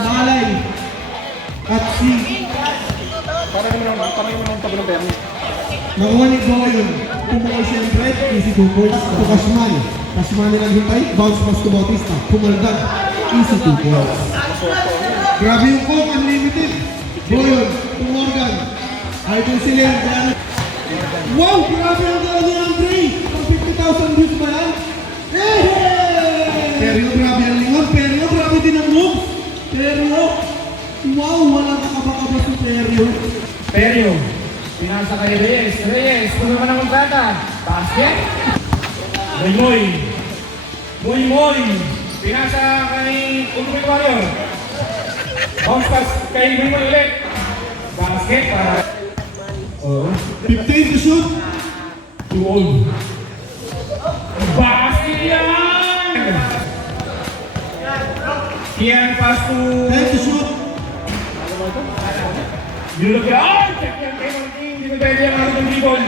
Nakalay. At si Parang yung tabi ng permi. nakuha ni Boyon. Pumukay siyempre, easy 2 points to Cashman. Cashman nilang hintay, bounce pass to Bautista. Pumaldag, easy 2 points. Grabe yung Kong, unlimited. Boyon, to Morgan. Idol sila, wow! Grabe ang gala ni Andre! Ang 50,000 views ba yan? Pero grabe ang lingon. Pero grabe din ang moves. Pero wow! Walang kakabakaba si Perio. Perio, pinasa kay Reyes. Reyes, kung naman ang kontrata. Basket. Moy. Moy. Pinasa kay Ultimate Warrior. Bounce pass kay Moy ulit. Basket para... 15 to shoot. Too old. Basket yan! Kian pass to... 10 to shoot. Yulog yan. Ay! Check yan kay Martin. Hindi mo pwede ang ako ng rebound.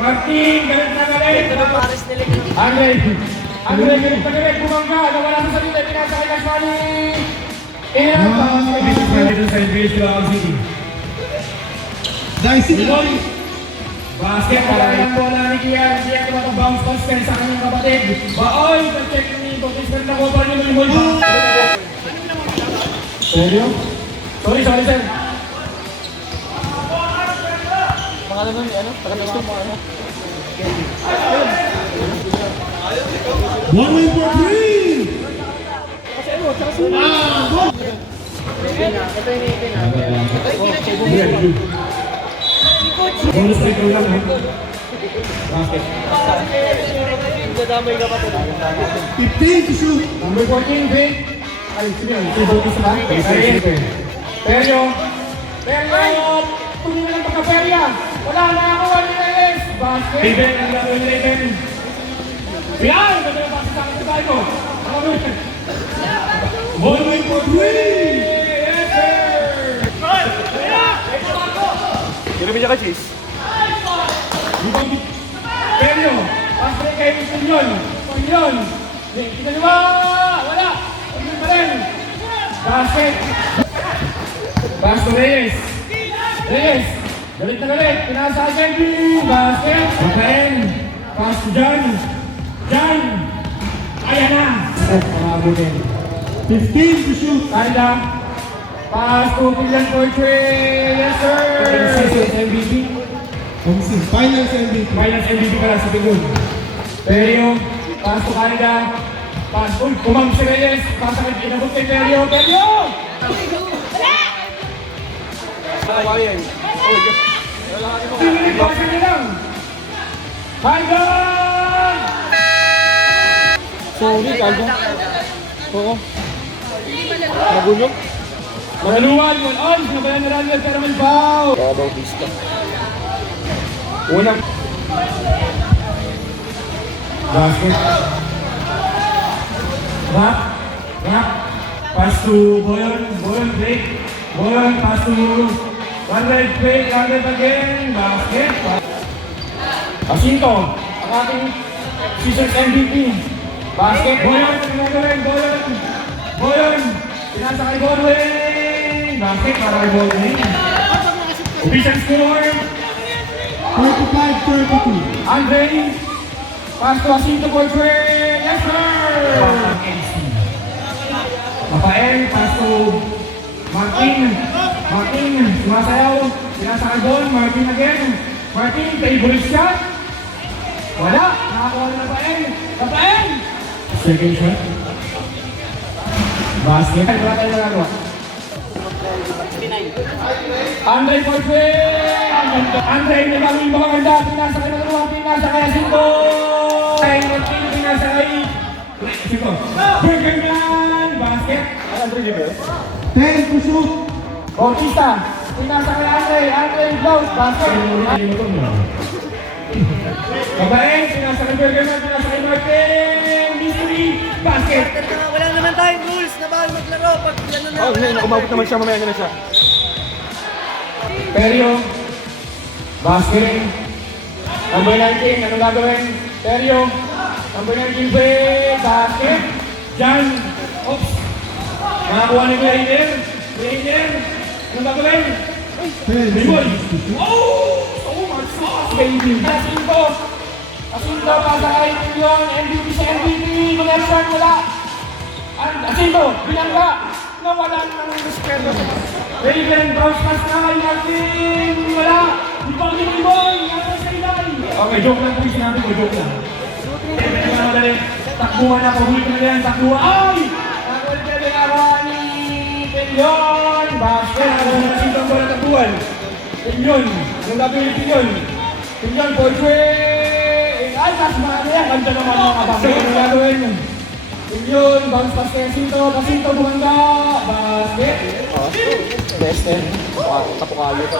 Martin, galit na galit. Andre, galit na galit. Bumangga. Nawala sa salita. Pinasa kay Kasmani. Dito sa NBA Silang City. Dicey. Basket para ng bola ni Kian. Kian tumatang bounce pass kaya sa kanyang kapatid. Baoy! Pag-check ni Bautista na kuha niyo yung ball. Seryo? Sorry sir. Pangalan nun, taga-gusto mo, One win for three. Bonus free throw lang. Basket. Dadamay ka pa 15 to shoot. Number 14, Vic. Ay, sige. Si Bautista na. Seryo. Tumingin ng pagka-perya. Wala na ako. Wala na yes. Basket. Raven, ang laro ni Raven. Yan! Ganda yung basket sa akin sa tayo ko. One win for three! Yes, sir! Kira niya ka, Chase. Peryo, pasok kayo ng Pangyon. Kita nyo ba? Wala! Pangyon pa rin. Basket. Pass to Reyes. Galit na galit. Pinasa kay Jenny. Basket. Makain. Pass to John. Ayan na. Pamabutin. 15 to shoot. Kaya. Pass to Pillan Portrait. Yes, sir. MVP. Finals MVP. Finals MVP pala sa Pingon. Perio, pass to Canada. Pass, kumang si Reyes. Pass sa inabot kay Perio. Kawayan. Pass niya lang. Hanggang! Sorry, Calvo. Oo. Nagulong. Magaluan, on. Nabayan na Randall pero may foul. Bautista. Unang. Basket. Rap. Pass to Boyon, break. Boyon, pass to Randall, break, Randall again. Basket. Jacinto, ang ating season's MVP. Basket. Boyon, pinasa kay Godwin. Basket para kay Godwin. Official score. 45-32. Andre, pass to Jacinto Boyfriend. Yes, sir! Rafael, pass to Martin, sumasayaw. Pinasa kay Don, Martin again. Martin, favorite shot. Wala, nakakuha na Rafael. Second shot. Basket. Wala tayo nagagawa. Andre Boyfriend! Andre, nagawin ba maganda? Pinasa kay Nagawa, pinasa kay Jacinto! Martin, pinasa kay Jacinto. Bergerman! Basket. Andre Gibel. 10 to shoot. Bautista, pinasa kay Andre Blows, basket. Babaeng, pinasa kay Bergerman, pinasa kay Martin, mystery, basket. Wala naman tayong rules na bawal maglaro pag gano'n na. Oh, umabot naman siya, mamaya na siya. Perio, basket. Number 19, anong gagawin? Perio, number 19, basket. Jan, oops. Nakakuha ni Kuya Iner. Kuya Iner, anong gagawin? 10 Bimol! seconds to shoot. Oh! Oh my sauce, baby! Jacinto! Jacinto, pasakay yun! MVP sa MVP! Connection, wala! Jacinto, binangga! Nawala ng respeto sa Raven, bounce pass na kay Martin! Wala! Di pa rin yung boy! Nasa sa ilay! Okay, joke lang po yung sinabi ko, joke lang. Medyo na madali. Takbuhan na, pabulit na yan, takbuhan! Ay! Nakulit na ginagawa ni Pelion! Basket! Ano na Jacinto ang bola takbuhan? Pelion! Anong gagawin ni Pelion? Pelion, Poitue! Ay, tas mga na yan! Ganda naman mga basket! Anong gagawin? Pelion, bounce pass kay Jacinto! Jacinto, bumangga! Basket! Best end. Kapukalo pa.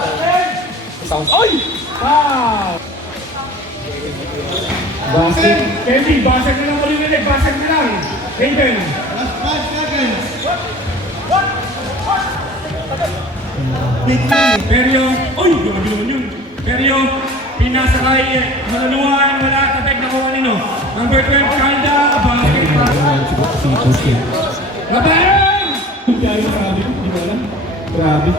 Sounds. Ay! Foul! Basket! Kevin, basket na lang ulit, basket na lang! Raven! Last 5 seconds. Take minute. Perio! Uy! Grabe naman yun! Perio! Pinasa kay Malaluan! Wala! Tapek na kuha nino! Number 12, Calda! Basket! Labayan! Lumpia yung sabi ko, di ko alam. Grabe.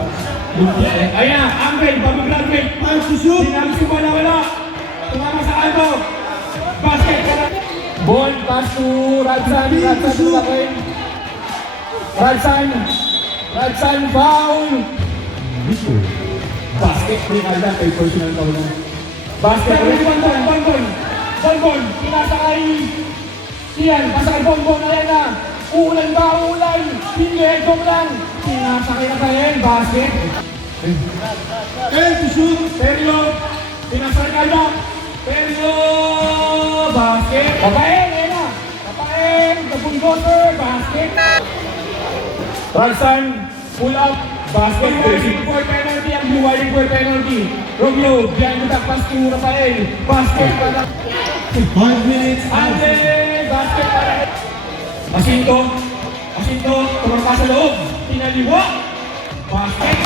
Lumpia eh. Ayan na, Angel, bago graduate. 5 to shoot. Sinabi ko wala. Tumama sa albo. Basket ka na. Ball, pass to Radsan. Radsan to Lakin. Radsan, foul. Basket, free Calda, kay personal foul na. Basket, Bonbon. Pinasa kay Ian, pasa kay Bonbon, ayan na. Ulan ba? Ulan! Hindi, joke lang! Pinasakay na tayo, basket! 10 to shoot. Perio! Pinasakay ka na! Perio! Basket! Papain! Ayan na! Papain! The bulldozer! Basket! Ralsan! Pull up! Basket! Winding for penalty! Ang blue winding for penalty! Romeo! Behind the back pass to Rafael! Basket! 5 minutes. Ande! Basket! Jacinto, tumangka sa loob, pinaliwa, basket,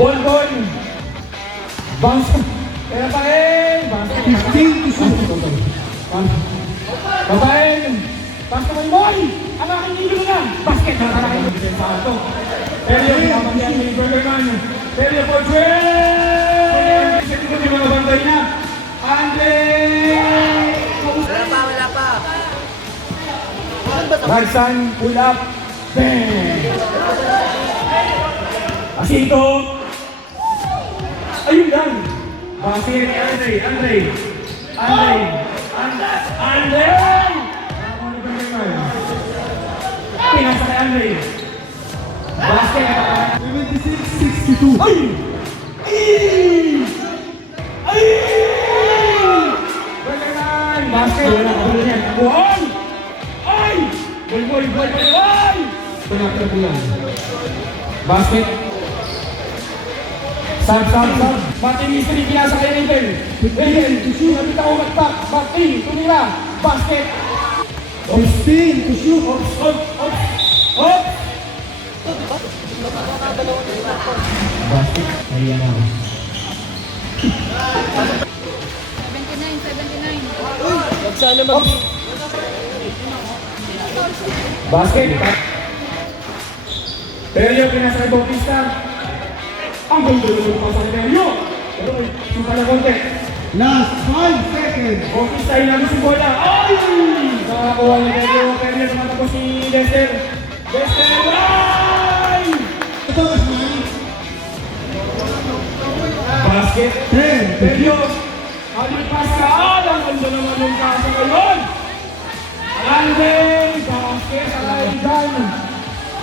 Bonbon, bounce, pera pa rin, basket, 15 to shoot. babaeng, pass naman boy, ang aking nilo na, basket, nakakarakin mo, sa ato, Perio, pinapagyan ni Bergerman, Perio for Dwayne, sa likod yung mga bantay niya, Ande, Wala pa. Ralsan, pull up, bang! Jacinto! Ayun lang! Basket, Andre! Pinasa kay Andre! Basket! 76-62. Ay! Bergerman! Basket! Wala ka ba yan? Buhay! Ay! Boy! Ay! Pinakita ko yan. Basket. Sab. Martin Mystery, pinasa kay Raven. Raven, nakita ko magpak. Martin, tumira. Basket. 16 to shoot. Op! Basket. Ayan na. 79. Basket. Perio, pinasa kay Bautista. Ang gulo pa sa Perio. Pero may suka na konti. Last 5 seconds. Bautista, inabi si bola. Ay! Nakakuha ni Perio. Perio, tumatakbo si Dexter. Ay! Ito is man. Basket. 10 to Perio. shoot. Aling pasa. Ang ganda naman yung kasa ngayon. Ande! Basket. Alaigan.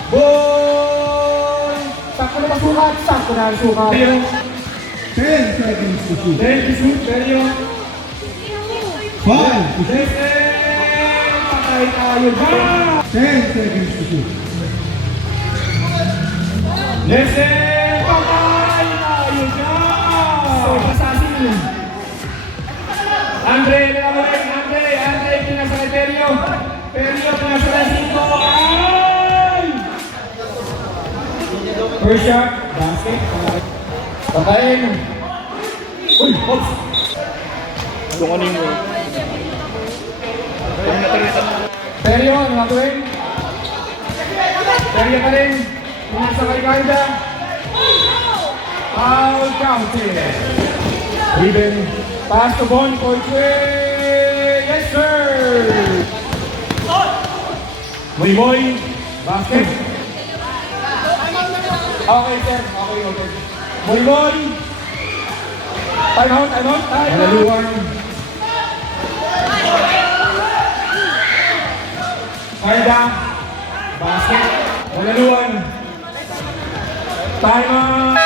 Ball! Sakto na sukat. Perio. 10 seconds to shoot. Then to shoot. Perio. 5 to shoot. Dexter! Patay tayo ba? 10 seconds to shoot. Dexter! Patay tayo ba? Assassin. Andre, pinasa kay Perio. Perio, pinasa kay Cinco. Ay! First shot, basket. Patayin. Uy, oops. Kung ano yung Perio, ano gagawin? Area pa rin. Muna sa Ricarda. Foul counted. Ribbon. Pass to Bon Coitue. Yes, sir. Moy. Basket. Okay, sir. Okay. Moy. Time out. Malaluan. Carda. Basket. Malaluan. Time out.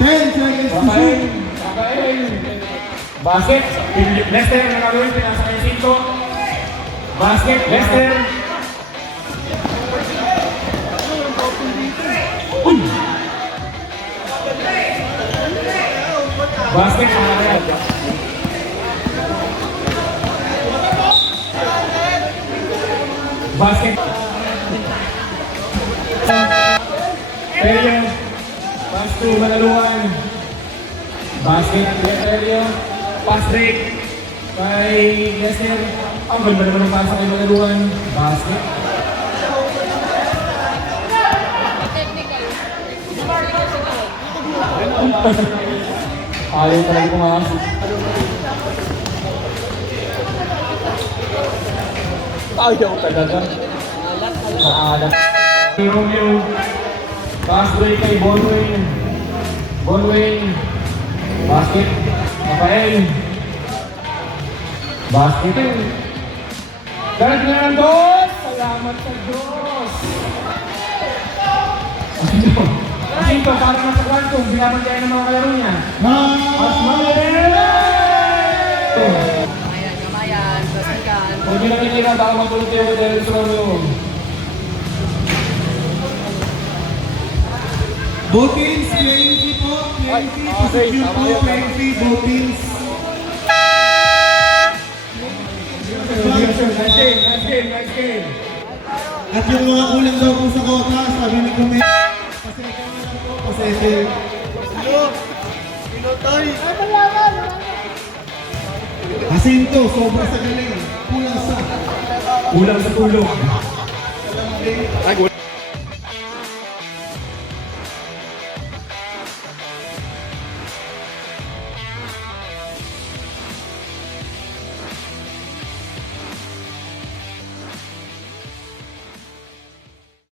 10 seconds to shoot. Rafael. Basket. Lester. Nangaluin. Pinasa kayo 5. Basket. Lester. Basket. Basket. Perio. Pass to Malaluan. Basket. Perio. Pass break. Kay Lester. Ang ganda naman ng pasa kay Malaluan. Basket. Ayaw talaga pumasok. Ayaw talaga. Maalat. Romeo. Pass break kay Bonwayne. Basket. Rafael. Basket. Ferdinandos. Salamat sa Diyos. Ito, parang nasa kwantong. Binabantayan ng mga kalaro niya. Mas Kamayan, basikan. Huwag nyo lang nila, baka magulot kayo dahil sa Romeo. Both teams, playing fee po. Playing fee, position po. Playing fee, both teams. Nice game. At yung mga kulang daw po sa kota, sabi ni Kume, pasete. Pinotay. Jacinto, sobra sa galing. Kulang sa Kulang sa tulong.